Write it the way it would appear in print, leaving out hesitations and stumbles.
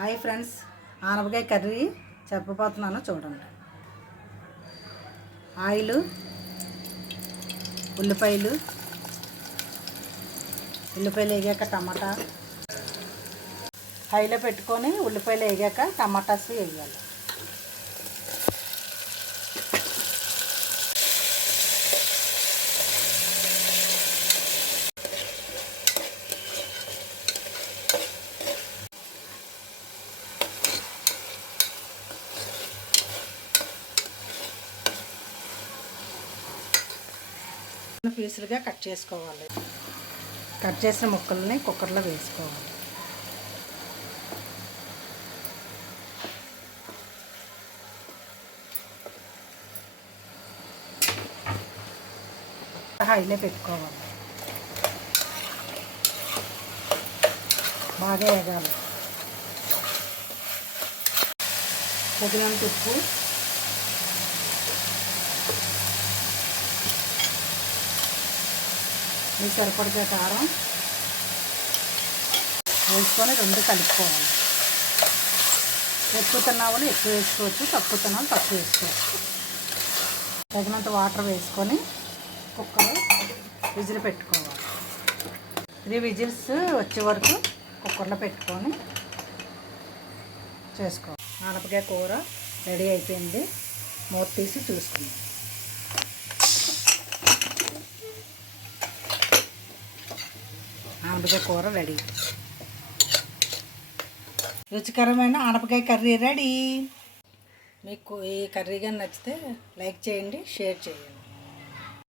Hi friends, ఆనపకాయ curry చెప్పబోతున్నాను చూడండి. ఆయిల్, ఉల్లిపాయలు వేగాక టమాటా హైలో పెట్టుకొని ఉల్లిపాయలు వేగాక టమాటాస్ వేయాలి. పీసులుగా కట్ చేసుకోవాలి. కట్ చేసిన ముక్కల్ని కుక్కర్లో వేసుకోవాలి. హైలో పెట్టుకోవాలి. బాగా వేగాలి. తగినంత ఉప్పు, మీకు సరిపడితే కారం వేసుకొని రెండు కలుపుకోవాలి. ఎక్కువ తిన్నా వాళ్ళు ఎక్కువ వేసుకోవచ్చు, తక్కువ తిన్నా వాళ్ళు తక్కువ వేసుకోవచ్చు. తగినంత వాటర్ వేసుకొని కుక్కర్ విజిల్ పెట్టుకోవాలి. 3 విజిల్స్ వచ్చే వరకు కుక్కర్లో పెట్టుకొని చేసుకోవాలి. ఆనపకాయ కూర రెడీ అయిపోయింది. మూత తీసి చూసుకుందాం. ఆనపకాయ కూర రెడీ. రుచికరమైన ఆనపకాయ కర్రీ రెడీ. మీకు ఈ కర్రీ కానీ నచ్చితే లైక్ చేయండి, షేర్ చేయండి.